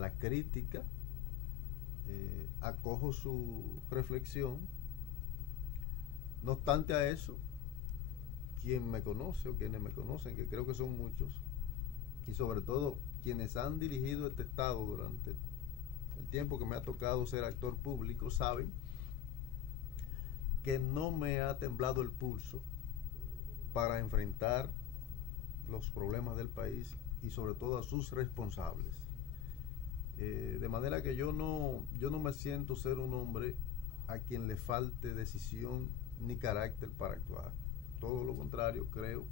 la crítica, acojo su reflexión. No obstante a eso, quien me conoce o quienes me conocen, que creo que son muchos, y sobre todo quienes han dirigido este estado durante el tiempo que me ha tocado ser actor público, saben que no me ha temblado el pulso para enfrentar los problemas del país y sobre todo a sus responsables. De manera que yo no me siento ser un hombre a quien le falte decisión ni carácter para actuar. Todo lo contrario, creo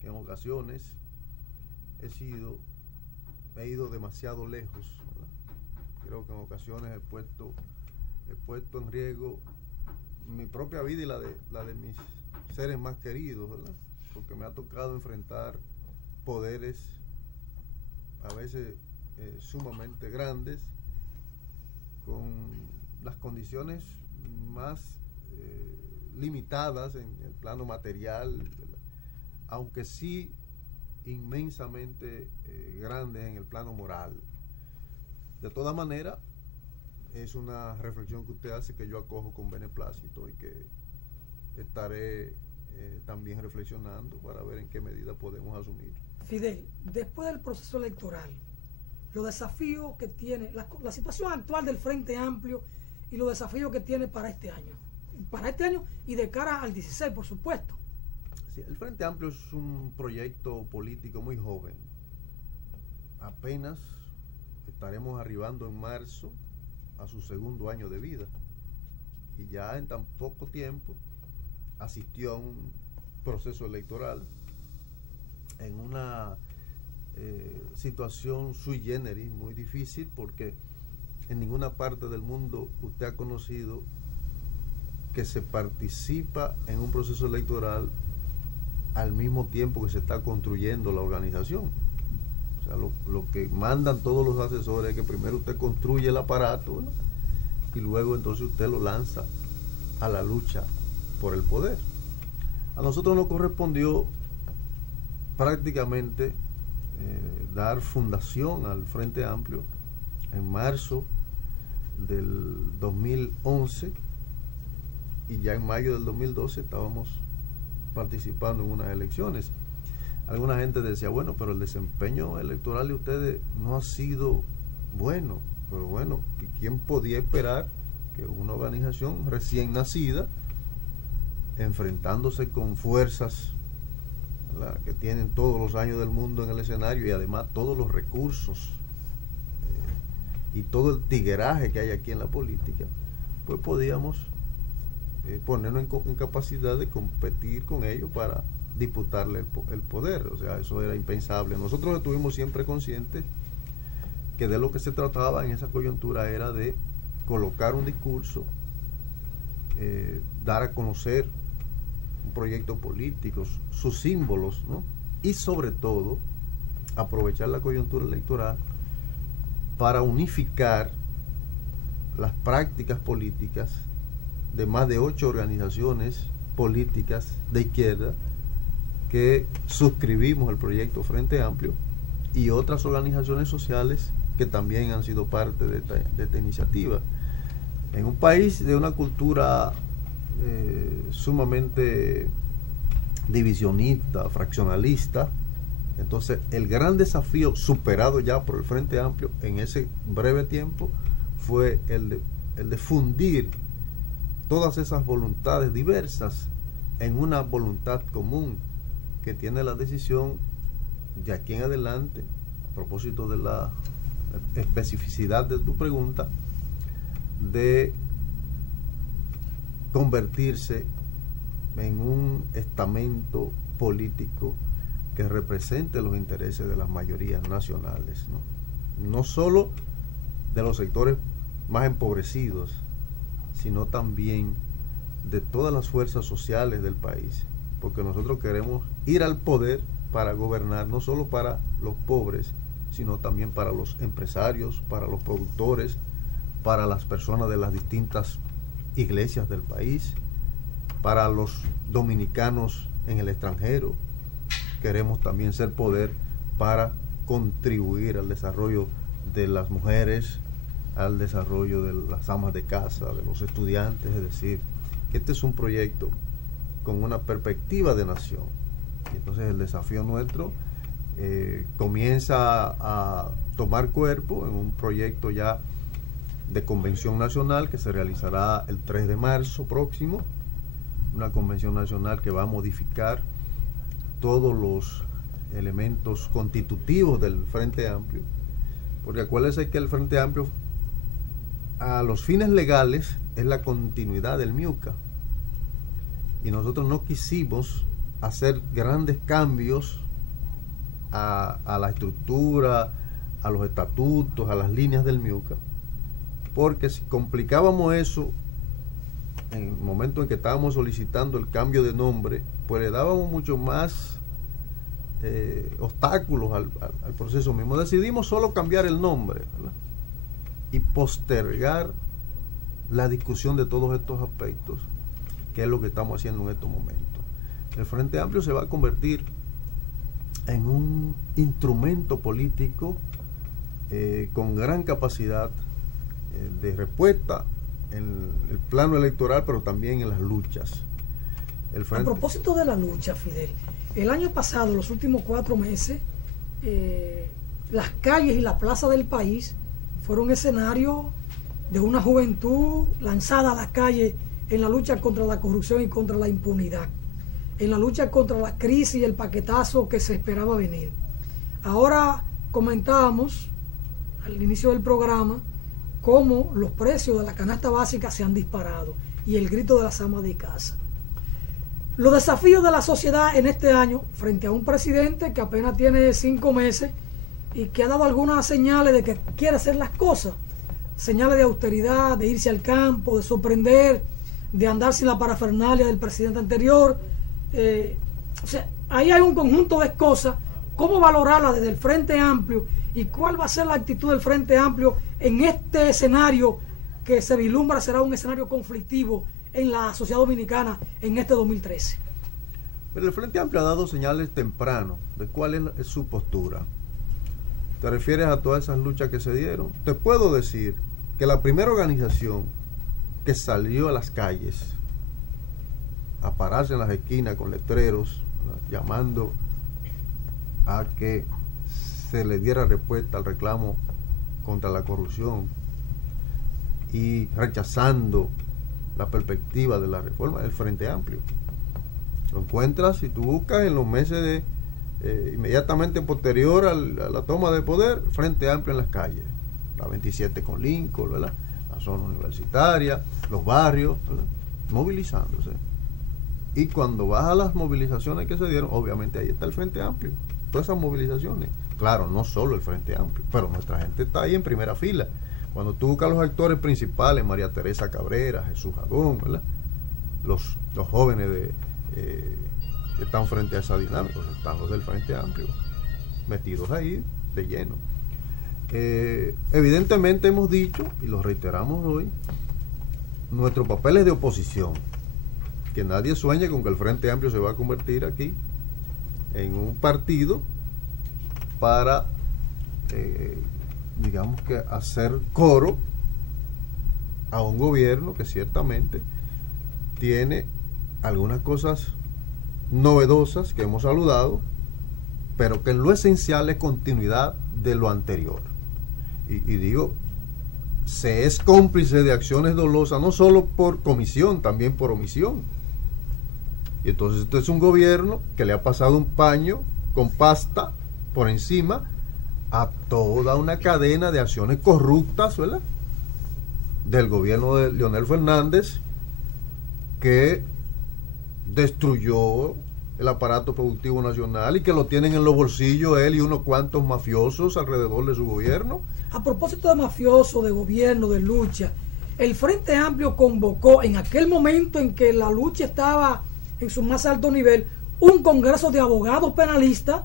que en ocasiones he ido demasiado lejos, ¿verdad? Creo que en ocasiones he puesto en riesgo mi propia vida y la de mis seres más queridos, ¿verdad? Porque me ha tocado enfrentar poderes a veces sumamente grandes, con las condiciones más limitadas en el plano material, ¿verdad? Aunque sí inmensamente grandes en el plano moral. De todas maneras, es una reflexión que usted hace que yo acojo con beneplácito y que estaré también reflexionando para ver en qué medida podemos asumir. Fidel, después del proceso electoral, los desafíos que tiene, la situación actual del Frente Amplio y los desafíos que tiene para este año y de cara al 16, por supuesto. Sí, el Frente Amplio es un proyecto político muy joven. Apenas estaremos arribando en marzo a su segundo año de vida y ya en tan poco tiempo asistió a un proceso electoral en una situación sui generis muy difícil, porque en ninguna parte del mundo usted ha conocido que se participa en un proceso electoral al mismo tiempo que se está construyendo la organización. O sea, lo que mandan todos los asesores es que primero usted construye el aparato, ¿no? Y luego entonces usted lo lanza a la lucha por el poder. A nosotros nos correspondió prácticamente dar fundación al Frente Amplio en marzo del 2011, y ya en mayo del 2012 estábamos participando en unas elecciones. Alguna gente decía, bueno, pero el desempeño electoral de ustedes no ha sido bueno. Pero bueno, ¿quién podía esperar que una organización recién nacida, enfrentándose con fuerzas que tienen todos los años del mundo en el escenario y además todos los recursos y todo el tigueraje que hay aquí en la política, pues podíamos ponernos en capacidad de competir con ellos para disputarle el poder? O sea, eso era impensable. Nosotros estuvimos siempre conscientes que de lo que se trataba en esa coyuntura era de colocar un discurso, dar a conocer un proyecto político, sus símbolos, ¿no? Y sobre todo aprovechar la coyuntura electoral para unificar las prácticas políticas de más de 8 organizaciones políticas de izquierda que suscribimos el proyecto Frente Amplio, y otras organizaciones sociales que también han sido parte de esta iniciativa. En un país de una cultura sumamente divisionista, fraccionalista, entonces el gran desafío superado ya por el Frente Amplio en ese breve tiempo fue el de fundir todas esas voluntades diversas en una voluntad común que tiene la decisión de aquí en adelante, a propósito de la especificidad de tu pregunta, de convertirse en un estamento político que represente los intereses de las mayorías nacionales, no solo de los sectores más empobrecidos, sino también de todas las fuerzas sociales del país, porque nosotros queremos ir al poder para gobernar no solo para los pobres, sino también para los empresarios, para los productores, para las personas de las distintas iglesias del país, para los dominicanos en el extranjero. Queremos también ser poder para contribuir al desarrollo de las mujeres, al desarrollo de las amas de casa, de los estudiantes, es decir, que este es un proyecto con una perspectiva de nación. Y entonces el desafío nuestro comienza a tomar cuerpo en un proyecto ya de convención nacional que se realizará el 3 de marzo próximo, una convención nacional que va a modificar todos los elementos constitutivos del Frente Amplio, porque acuérdense que el Frente Amplio a los fines legales es la continuidad del MIUCA, y nosotros no quisimos hacer grandes cambios a la estructura, a los estatutos, a las líneas del MIUCA, porque si complicábamos eso en el momento en que estábamos solicitando el cambio de nombre, pues le dábamos mucho más obstáculos al proceso mismo. Decidimos solo cambiar el nombre, ¿verdad? Y postergar la discusión de todos estos aspectos, que es lo que estamos haciendo en estos momentos. El Frente Amplio se va a convertir en un instrumento político con gran capacidad de respuesta en el plano electoral, pero también en las luchas. A propósito de la lucha, Fidel, el año pasado, los últimos 4 meses, las calles y la plaza del país fueron escenario de una juventud lanzada a las calles en la lucha contra la corrupción y contra la impunidad, en la lucha contra la crisis y el paquetazo que se esperaba venir. Ahora comentábamos al inicio del programa cómo los precios de la canasta básica se han disparado y el grito de las amas de casa. Los desafíos de la sociedad en este año frente a un presidente que apenas tiene 5 meses y que ha dado algunas señales de que quiere hacer las cosas, señales de austeridad, de irse al campo, de sorprender, de andar sin la parafernalia del presidente anterior. O sea, ahí hay un conjunto de cosas. ¿Cómo valorarla desde el Frente Amplio y cuál va a ser la actitud del Frente Amplio en este escenario que se vislumbra será un escenario conflictivo en la sociedad dominicana en este 2013? Pero el Frente Amplio ha dado señales temprano de cuál es su postura. ¿Te refieres a todas esas luchas que se dieron? Te puedo decir que la primera organización que salió a las calles a pararse en las esquinas con letreros, ¿verdad?, llamando a que se le diera respuesta al reclamo contra la corrupción y rechazando la perspectiva de la reforma del Frente Amplio. Lo encuentras, si tú buscas, en los meses de inmediatamente posterior a la toma de poder, Frente Amplio en las calles, la 27 con Lincoln, ¿verdad?, la zona universitaria, los barrios, ¿verdad?, movilizándose. Y cuando vas a las movilizaciones que se dieron, obviamente ahí está el Frente Amplio, todas esas movilizaciones. Claro, no solo el Frente Amplio, pero nuestra gente está ahí en primera fila. Cuando tú buscas los actores principales, María Teresa Cabrera, Jesús Jadón, ¿verdad?, los jóvenes que están frente a esa dinámica, están los del Frente Amplio, metidos ahí de lleno. Evidentemente hemos dicho, y lo reiteramos hoy, nuestro papel es de oposición. Que nadie sueñe con que el Frente Amplio se va a convertir aquí en un partido para, digamos que hacer coro a un gobierno que ciertamente tiene algunas cosas novedosas que hemos saludado, pero que en lo esencial es continuidad de lo anterior. Y digo, se es cómplice de acciones dolosas, no solo por comisión, también por omisión. Y entonces esto es un gobierno que le ha pasado un paño con pasta por encima a toda una cadena de acciones corruptas, ¿verdad?, del gobierno de Leonel Fernández, que destruyó el aparato productivo nacional y que lo tienen en los bolsillos él y unos cuantos mafiosos alrededor de su gobierno. A propósito de mafioso, de gobierno, de lucha, el Frente Amplio convocó en aquel momento en que la lucha estaba en su más alto nivel un congreso de abogados penalistas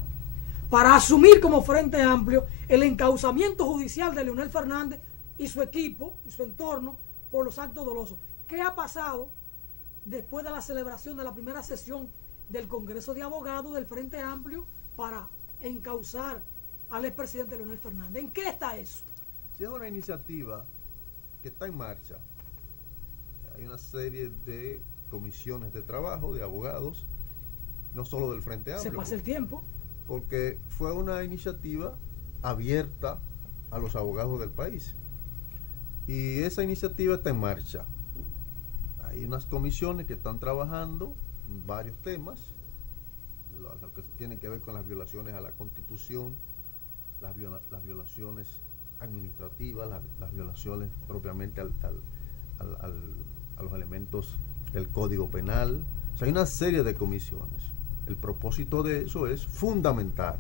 para asumir como Frente Amplio el encauzamiento judicial de Leonel Fernández y su equipo y su entorno por los actos dolosos. ¿Qué ha pasado después de la celebración de la primera sesión del Congreso de Abogados del Frente Amplio para encauzar al expresidente Leonel Fernández? ¿En qué está eso? Si es una iniciativa que está en marcha, hay una serie de comisiones de trabajo de abogados, no solo del Frente Amplio. Se pasa el tiempo. Porque fue una iniciativa abierta a los abogados del país. Y esa iniciativa está en marcha. Hay unas comisiones que están trabajando varios temas, lo que tiene que ver con las violaciones a la Constitución, las violaciones administrativas, las violaciones propiamente a los elementos del Código Penal. O sea, hay una serie de comisiones. El propósito de eso es fundamentar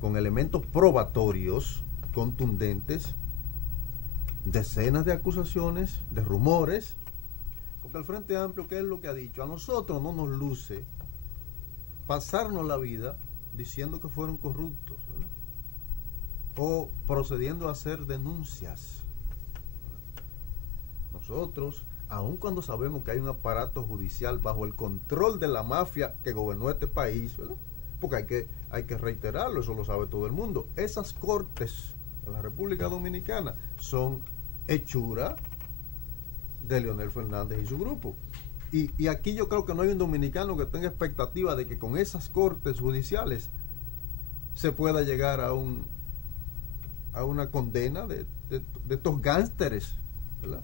con elementos probatorios contundentes decenas de acusaciones, de rumores, porque el Frente Amplio, ¿qué es lo que ha dicho? A nosotros no nos luce pasarnos la vida diciendo que fueron corruptos, ¿verdad? O procediendo a hacer denuncias. Nosotros, aun cuando sabemos que hay un aparato judicial bajo el control de la mafia que gobernó este país, ¿verdad? Porque hay que reiterarlo, eso lo sabe todo el mundo. Esas cortes de la República Dominicana son hechura de Leonel Fernández y su grupo. Y aquí yo creo que no hay un dominicano que tenga expectativa de que con esas cortes judiciales se pueda llegar a una condena de estos gánsteres, ¿verdad?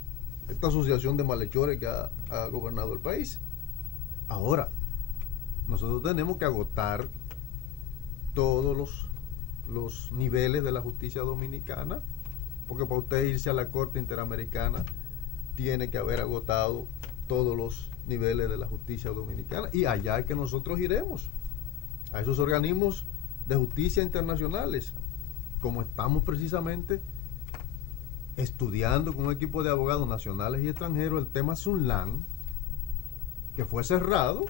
Esta asociación de malhechores que ha gobernado el país. Ahora, nosotros tenemos que agotar todos los niveles de la justicia dominicana, porque para usted irse a la Corte Interamericana tiene que haber agotado todos los niveles de la justicia dominicana, y allá es que nosotros iremos, a esos organismos de justicia internacionales, como estamos precisamente estudiando con un equipo de abogados nacionales y extranjeros el tema Sunlan, que fue cerrado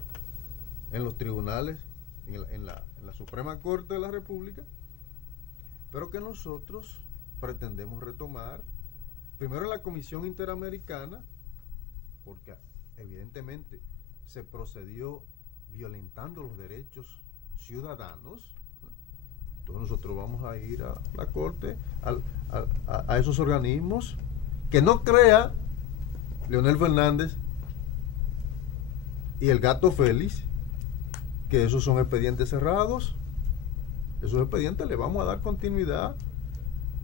en los tribunales, en la Suprema Corte de la República, pero que nosotros pretendemos retomar primero en la Comisión Interamericana, porque evidentemente se procedió violentando los derechos ciudadanos. Entonces nosotros vamos a ir a la Corte, a esos organismos, que no crea Leonel Fernández y el gato Félix que esos son expedientes cerrados. Esos expedientes le vamos a dar continuidad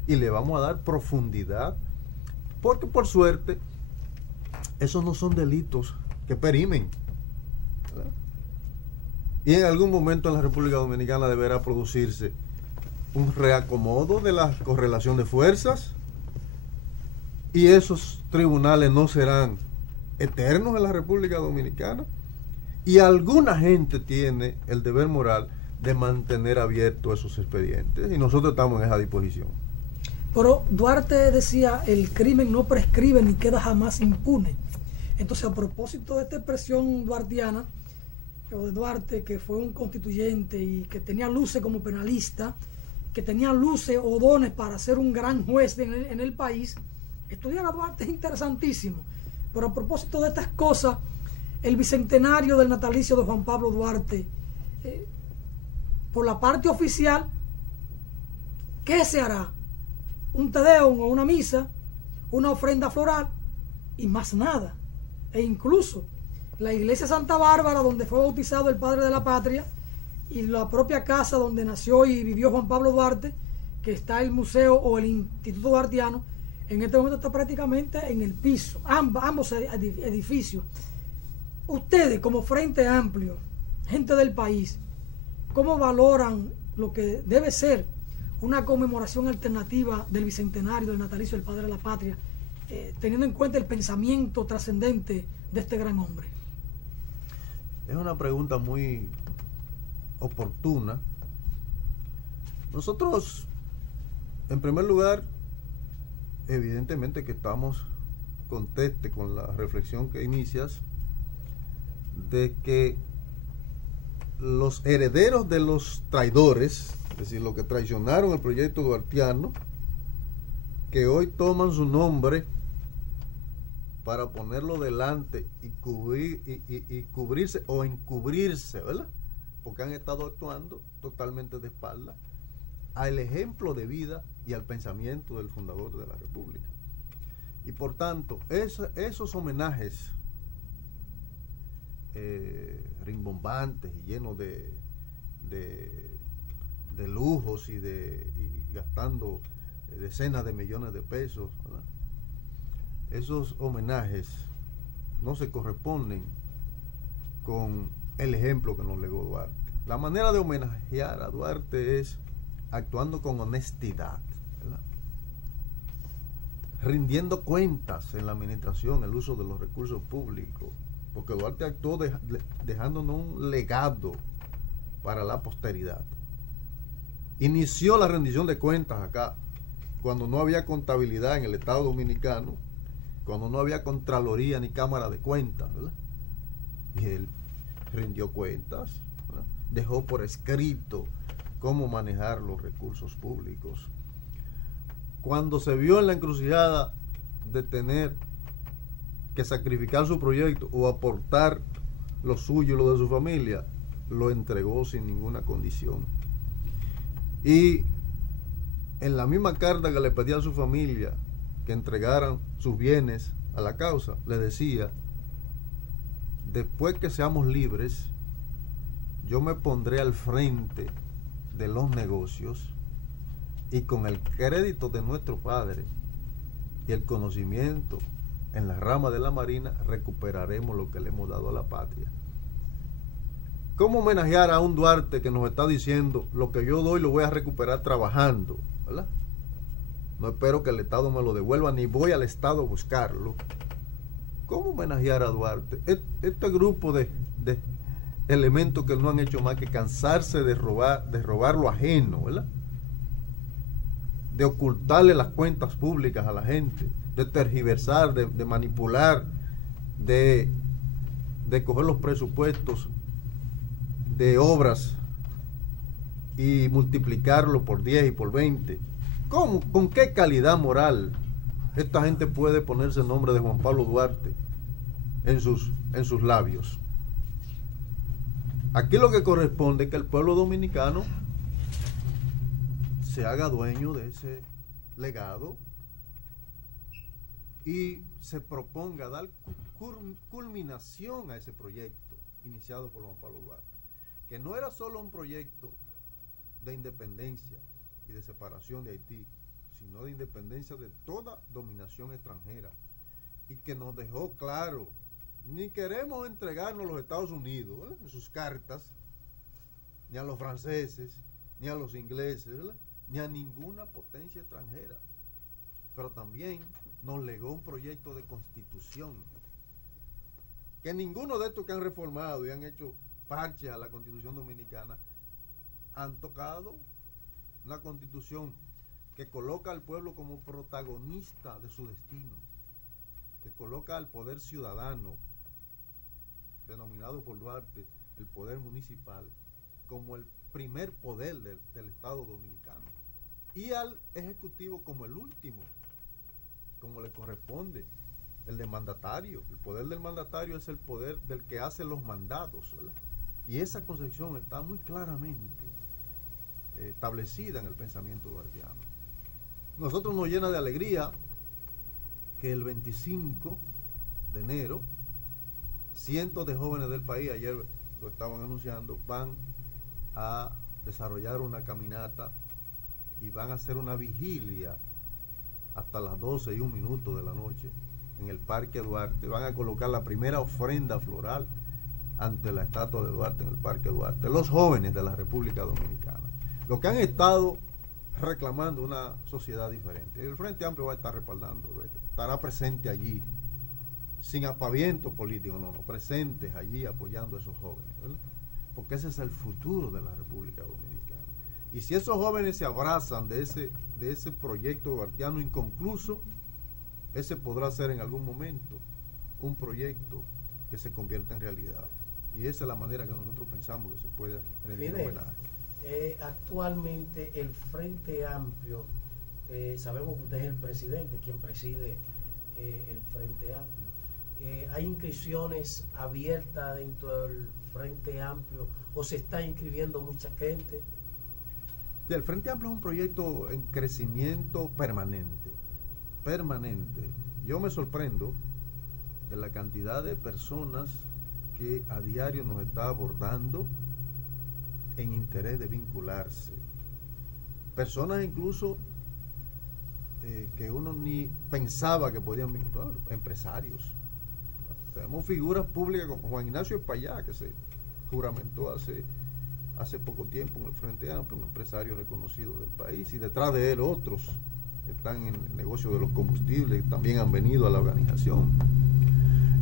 y le vamos a dar profundidad, porque por suerte esos no son delitos que perimen, ¿verdad? Y en algún momento en la República Dominicana deberá producirse un reacomodo de la correlación de fuerzas, y esos tribunales no serán eternos en la República Dominicana, y alguna gente tiene el deber moral de mantener abiertos esos expedientes, y nosotros estamos en esa disposición. Pero Duarte decía, el crimen no prescribe ni queda jamás impune. Entonces, a propósito de esta expresión duartiana, o de Duarte, que fue un constituyente y que tenía luces como penalista, que tenía luces o dones para ser un gran juez en el país, estudiar a Duarte es interesantísimo. Pero a propósito de estas cosas, el bicentenario del natalicio de Juan Pablo Duarte, por la parte oficial, ¿qué se hará? Un tedeum o una misa, una ofrenda floral y más nada. E incluso la iglesia Santa Bárbara, donde fue bautizado el padre de la patria, y la propia casa donde nació y vivió Juan Pablo Duarte, que está el museo o el Instituto Duartiano, en este momento está prácticamente en el piso, ambos edificios. Ustedes, como Frente Amplio, gente del país, ¿cómo valoran lo que debe ser una conmemoración alternativa del bicentenario del natalicio del padre de la patria, teniendo en cuenta el pensamiento trascendente de este gran hombre? Es una pregunta muy oportuna. Nosotros, en primer lugar, evidentemente que estamos contestes con la reflexión que inicias, de que los herederos de los traidores, es decir, los que traicionaron el proyecto duartiano, que hoy toman su nombre para ponerlo delante y cubrirse o encubrirse, ¿verdad? Porque han estado actuando totalmente de espalda al ejemplo de vida y al pensamiento del fundador de la República. Y por tanto, esos homenajes rimbombantes y llenos de lujos y gastando decenas de millones de pesos, ¿verdad? Esos homenajes no se corresponden con el ejemplo que nos legó Duarte. La manera de homenajear a Duarte es actuando con honestidad, ¿verdad? Rindiendo cuentas en la administración, el uso de los recursos públicos, porque Duarte actuó dejándonos un legado para la posteridad. Inició la rendición de cuentas acá, cuando no había contabilidad en el Estado Dominicano, cuando no había Contraloría ni Cámara de Cuentas, ¿verdad? Y él rindió cuentas, ¿verdad? Dejó por escrito cómo manejar los recursos públicos. Cuando se vio en la encrucijada de tener que sacrificar su proyecto o aportar lo suyo y lo de su familia, lo entregó sin ninguna condición. Y en la misma carta que le pedía a su familia que entregaran sus bienes a la causa, le decía: después que seamos libres, yo me pondré al frente de los negocios y con el crédito de nuestro padre y el conocimiento en la rama de la Marina recuperaremos lo que le hemos dado a la patria. ¿Cómo homenajear a un Duarte que nos está diciendo: lo que yo doy lo voy a recuperar trabajando, ¿verdad? No espero que el Estado me lo devuelva, ni voy al Estado a buscarlo. ¿Cómo homenajear a Duarte? Este grupo de elementos que no han hecho más que cansarse de robar lo ajeno, ¿verdad? De ocultarle las cuentas públicas a la gente, de tergiversar, de manipular, de coger los presupuestos de obras y multiplicarlo por 10 y por 20. ¿Cómo? ¿Con qué calidad moral esta gente puede ponerse el nombre de Juan Pablo Duarte en sus labios? Aquí lo que corresponde es que el pueblo dominicano se haga dueño de ese legado y se proponga dar culminación a ese proyecto iniciado por Juan Pablo Duarte, que no era solo un proyecto de independencia y de separación de Haití, sino de independencia de toda dominación extranjera, y que nos dejó claro: ni queremos entregarnos a los Estados Unidos, ¿verdad?, en sus cartas, ni a los franceses, ni a los ingleses, ¿verdad?, ni a ninguna potencia extranjera. Pero también nos legó un proyecto de constitución, que ninguno de estos que han reformado y han hecho parches a la Constitución dominicana han tocado. Una constitución que coloca al pueblo como protagonista de su destino, que coloca al poder ciudadano, denominado por Duarte el poder municipal, como el primer poder del Estado dominicano, y al Ejecutivo como el último, como le corresponde, el de mandatario. El poder del mandatario es el poder del que hace los mandatos, ¿verdad? Y esa concepción está muy claramente establecida en el pensamiento duartiano. Nosotros nos llena de alegría que el 25 de enero cientos de jóvenes del país, ayer lo estaban anunciando, van a desarrollar una caminata y van a hacer una vigilia hasta las 12:01 de la noche en el Parque Duarte. Van a colocar la primera ofrenda floral ante la estatua de Duarte en el Parque Duarte, los jóvenes de la República Dominicana, los que han estado reclamando una sociedad diferente. El Frente Amplio va a estar respaldando, estará presente allí, sin aspaviento político, no, presentes allí apoyando a esos jóvenes, ¿verdad? Porque ese es el futuro de la República Dominicana. Y si esos jóvenes se abrazan de ese proyecto duartiano inconcluso, ese podrá ser en algún momento un proyecto que se convierta en realidad. Y esa es la manera que nosotros pensamos que se puede rendir homenaje. Actualmente el Frente Amplio, sabemos que usted es el presidente, quien preside el Frente Amplio. ¿Hay inscripciones abiertas dentro del Frente Amplio o se está inscribiendo mucha gente? El Frente Amplio es un proyecto en crecimiento permanente. Yo me sorprendo de la cantidad de personas que a diario nos está abordando en interés de vincularse. Personas incluso que uno ni pensaba que podían vincular, empresarios. Tenemos figuras públicas como Juan Ignacio Espaillá, que se juramentó hace poco tiempo en el Frente Amplio, un empresario reconocido del país, y detrás de él otros que están en el negocio de los combustibles, también han venido a la organización.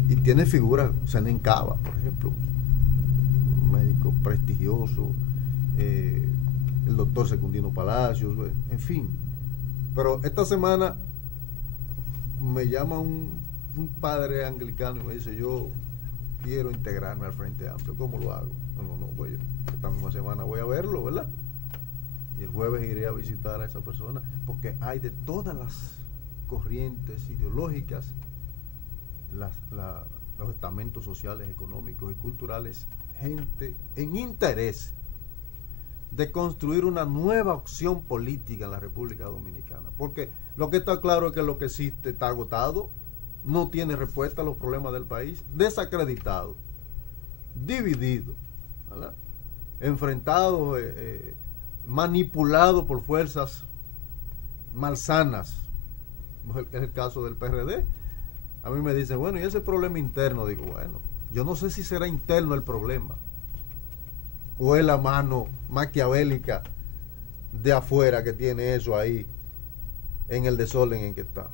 Y tiene figuras, Zenén Cava, por ejemplo, un médico prestigioso, el doctor Secundino Palacios, en fin. Pero esta semana me llama un padre anglicano y me dice: yo quiero integrarme al Frente Amplio, ¿cómo lo hago? No, pues yo esta misma semana voy a verlo, ¿verdad? Y el jueves iré a visitar a esa persona, porque hay de todas las corrientes ideológicas, los estamentos sociales, económicos y culturales, gente en interés de construir una nueva opción política en la República Dominicana, porque lo que está claro es que lo que existe está agotado, no tiene respuesta a los problemas del país, desacreditado, dividido, ¿verdad? Enfrentado, manipulado por fuerzas malsanas. Es el caso del PRD. A mí me dicen: bueno, ¿y ese problema interno? Digo, bueno, yo no sé si será interno el problema o es la mano maquiavélica de afuera que tiene eso ahí en el desorden en que está.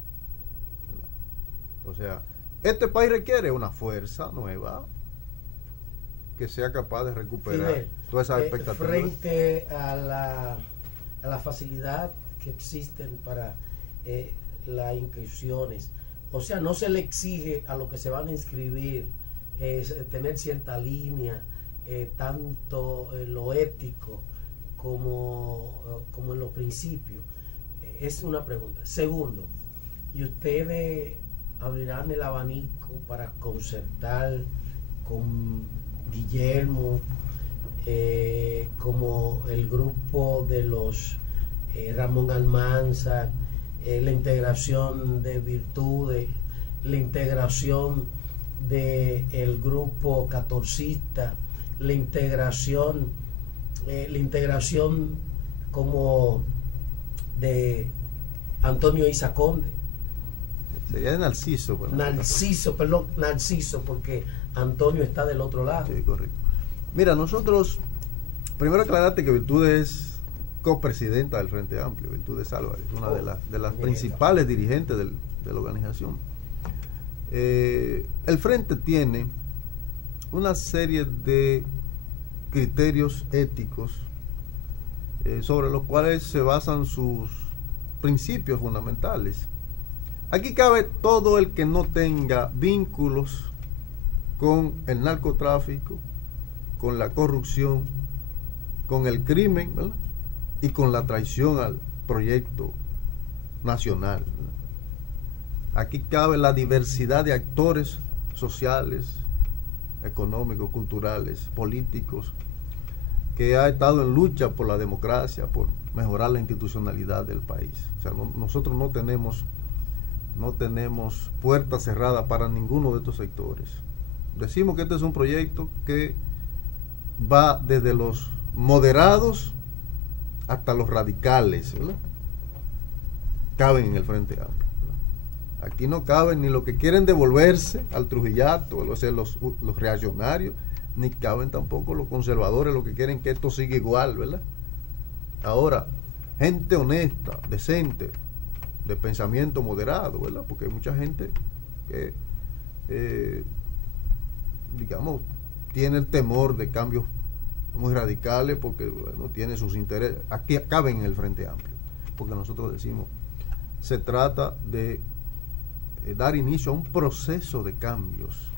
O sea, este país requiere una fuerza nueva que sea capaz de recuperar Fidel, todas esas expectativas. Frente a la facilidad que existen para las inscripciones, o sea, no se le exige a los que se van a inscribir tener cierta línea, tanto en lo ético como en los principios. Es una pregunta. Segundo, ¿y ustedes abrirán el abanico para concertar con Guillermo, como el grupo de los Ramón Almanza, la integración de Virtudes, la integración del grupo catorcista, la integración como de Antonio Isaconde? Sería de Narciso. Bueno, Narciso, porque Antonio está del otro lado. Sí, correcto. Mira, nosotros, primero aclararte que Virtudes es copresidenta del Frente Amplio. Virtudes Álvarez, una de las principales dirigentes de la organización. El Frente tiene una serie de criterios éticos sobre los cuales se basan sus principios fundamentales. Aquí cabe todo el que no tenga vínculos con el narcotráfico, con la corrupción, con el crimen, ¿verdad? Y con la traición al proyecto nacional, ¿verdad? Aquí cabe la diversidad de actores sociales, económicos, culturales, políticos, que ha estado en lucha por la democracia, por mejorar la institucionalidad del país. O sea, nosotros no tenemos puertas cerradas para ninguno de estos sectores. Decimos que este es un proyecto que va desde los moderados hasta los radicales, ¿verdad? Caben en el Frente Amplio, ¿verdad? Aquí no caben ni los que quieren devolverse al Trujillato, o sea, los reaccionarios, ni caben tampoco los conservadores, los que quieren que esto siga igual, ¿verdad? Ahora, gente honesta, decente, de pensamiento moderado, ¿verdad? Porque hay mucha gente que, digamos, tiene el temor de cambios muy radicales porque, bueno, tiene sus intereses. Aquí caben en el Frente Amplio, porque nosotros decimos, se trata de dar inicio a un proceso de cambios.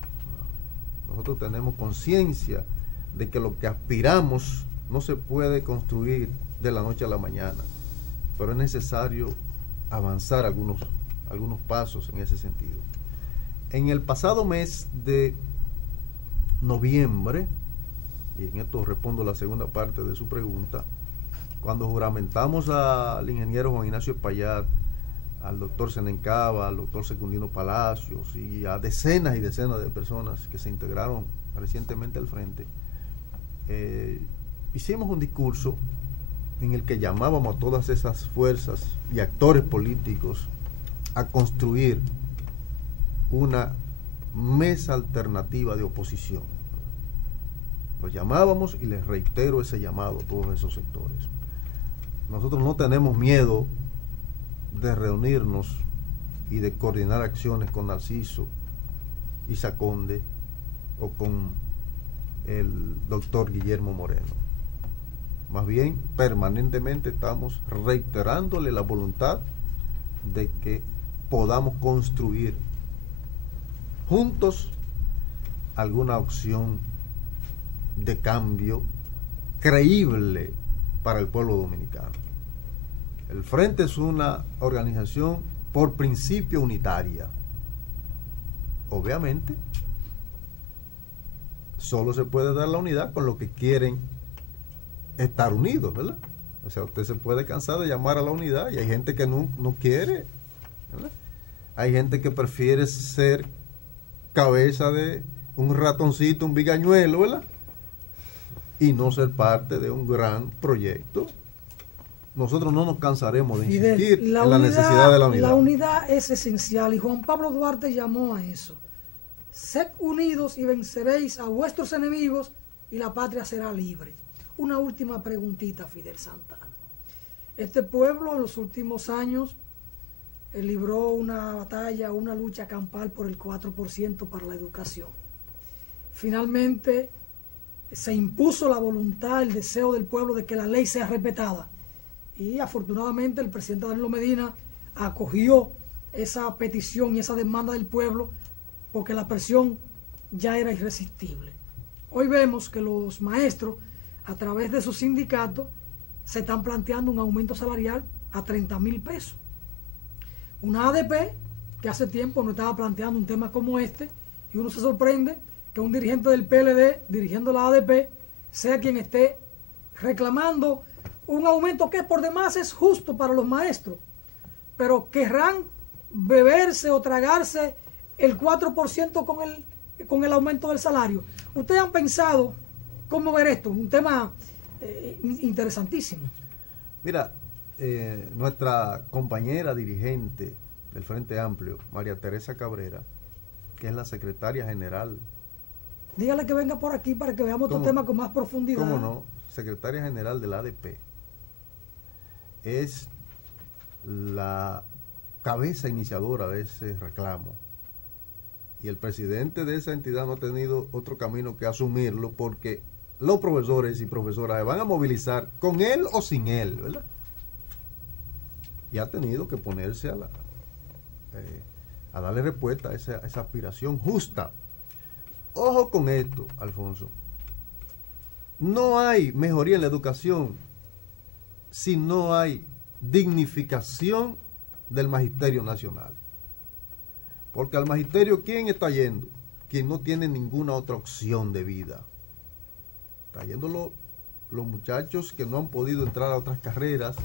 Nosotros tenemos conciencia de que lo que aspiramos no se puede construir de la noche a la mañana, pero es necesario avanzar algunos pasos en ese sentido. En el pasado mes de noviembre, y en esto respondo la segunda parte de su pregunta, Cuando juramentamos al ingeniero Juan Ignacio Espaillat, al doctor Senencaba, al doctor Secundino Palacios y a decenas y decenas de personas que se integraron recientemente al frente, hicimos un discurso en el que llamábamos a todas esas fuerzas y actores políticos a construir una mesa alternativa de oposición. Los llamábamos y les reitero ese llamado a todos esos sectores. Nosotros no tenemos miedo de reunirnos y de coordinar acciones con Narciso y Saconde o con el doctor Guillermo Moreno. Más bien, permanentemente estamos reiterándole la voluntad de que podamos construir juntos alguna opción de cambio creíble para el pueblo dominicano. El Frente es una organización por principio unitaria. Obviamente, solo se puede dar la unidad con los que quieren estar unidos, ¿verdad? O sea, usted se puede cansar de llamar a la unidad y hay gente que no quiere, ¿verdad? Hay gente que prefiere ser cabeza de un ratoncito, un bigañuelo, ¿verdad? Y no ser parte de un gran proyecto. Nosotros no nos cansaremos de insistir en la necesidad de la unidad. La unidad es esencial y Juan Pablo Duarte llamó a eso. Sed unidos y venceréis a vuestros enemigos y la patria será libre. Una última preguntita, Fidel Santana. Este pueblo en los últimos años libró una batalla, una lucha campal por el 4% para la educación. Finalmente se impuso la voluntad, el deseo del pueblo de que la ley sea respetada. Y afortunadamente el presidente Danilo Medina acogió esa petición y esa demanda del pueblo porque la presión ya era irresistible. Hoy vemos que los maestros, a través de sus sindicatos, se están planteando un aumento salarial a 30,000 pesos. Una ADP que hace tiempo no estaba planteando un tema como este, y uno se sorprende que un dirigente del PLD dirigiendo la ADP sea quien esté reclamando un aumento que por demás es justo para los maestros, pero querrán beberse o tragarse el 4% con el aumento del salario. ¿Ustedes han pensado cómo ver esto? Un tema interesantísimo. Mira, nuestra compañera dirigente del Frente Amplio, María Teresa Cabrera, que es la secretaria general. Dígale que venga por aquí para que veamos este tema con más profundidad. ¿Cómo no? Secretaria general de la ADP. Es la cabeza iniciadora de ese reclamo. Y el presidente de esa entidad no ha tenido otro camino que asumirlo porque los profesores y profesoras se van a movilizar con él o sin él, ¿verdad? Y ha tenido que ponerse a darle respuesta a esa aspiración justa. Ojo con esto, Alfonso. No hay mejoría en la educación si no hay dignificación del magisterio nacional. Porque al magisterio, ¿quién está yendo? Quien no tiene ninguna otra opción de vida. Está yendo los muchachos que no han podido entrar a otras carreras,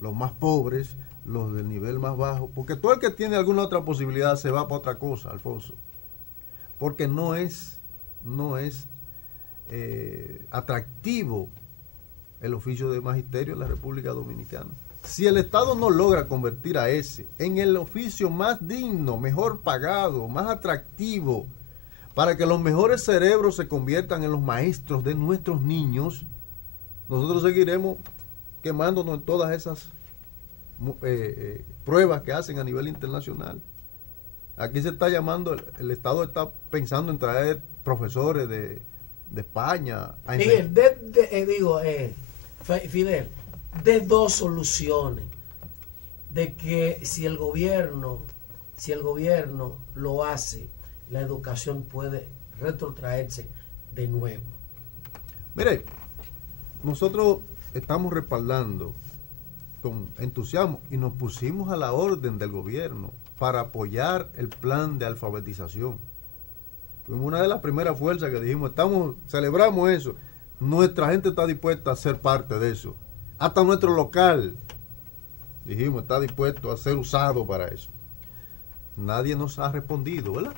los más pobres, los del nivel más bajo, porque todo el que tiene alguna otra posibilidad se va para otra cosa, Alfonso, porque no es atractivo el oficio de magisterio en la República Dominicana. Si el Estado no logra convertir a ese en el oficio más digno, mejor pagado, más atractivo, para que los mejores cerebros se conviertan en los maestros de nuestros niños, nosotros seguiremos quemándonos en todas esas pruebas que hacen a nivel internacional. Aquí se está llamando, el Estado está pensando en traer profesores de España. Miguel, Fidel, de dos soluciones. De que si el gobierno lo hace, la educación puede retrotraerse de nuevo. Mire, nosotros estamos respaldando con entusiasmo y nos pusimos a la orden del gobierno para apoyar el plan de alfabetización. Fuimos una de las primeras fuerzas que dijimos, celebramos eso. Nuestra gente está dispuesta a ser parte de eso. Hasta nuestro local, dijimos, está dispuesto a ser usado para eso. Nadie nos ha respondido, ¿verdad?